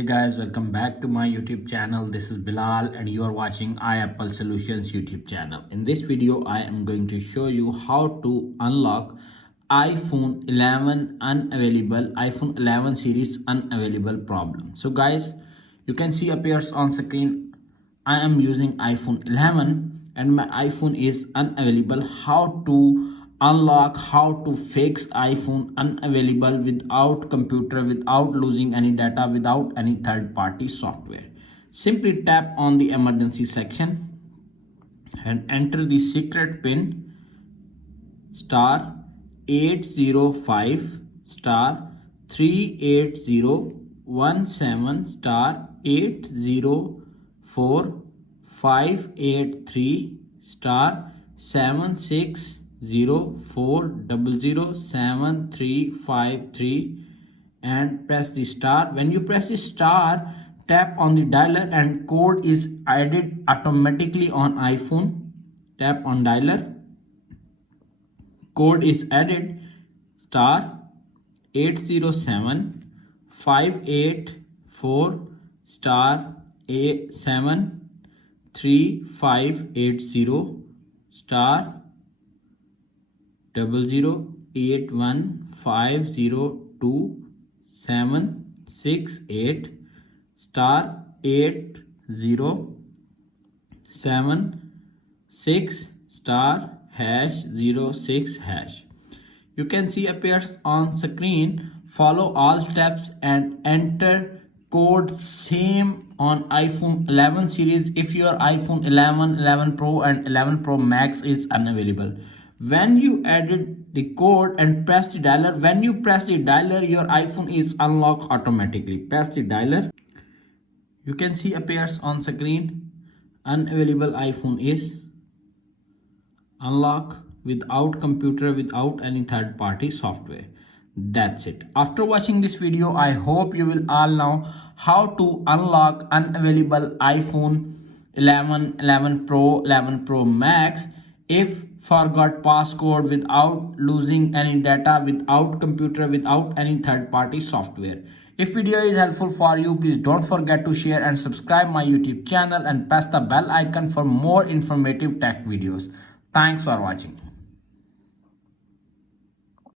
Hey guys, welcome back to my YouTube channel. This is Bilal and you are watching iApple Solutions YouTube channel. In this video, I am going to show you how to unlock iPhone 11 iPhone 11 series unavailable problem. So guys, you can see appears on screen, I am using iPhone 11 and my iPhone is unavailable. How to unlock, how to fix iPhone unavailable without computer, without losing any data, without any third-party software. Simply tap on the emergency section and enter the secret pin star 805 star 38017 star 804 583 star 7604007353 and press the star. When you press the star, tap on the dialer and code is added automatically on iPhone. Tap on dialer, code is added star 807 584 star 73580 star 0081502768 star 8076 star #06 hash. You can see appears on screen. Follow all steps and enter code same on iPhone 11 series if your iPhone 11, 11 Pro and 11 Pro Max is unavailable. When you added the code and press the dialer, when you press the dialer, your iPhone is unlocked automatically. Press the dialer. You can see appears on screen, unavailable iPhone is unlocked without computer, without any third-party software. That's it. After watching this video, I hope you will all know how to unlock unavailable iPhone 11, 11 Pro, 11 Pro Max if forgot passcode, without losing any data, without computer, without any third-party software. If video is helpful for you, please don't forget to share and subscribe my YouTube channel and press the bell icon for more informative tech videos. Thanks for watching.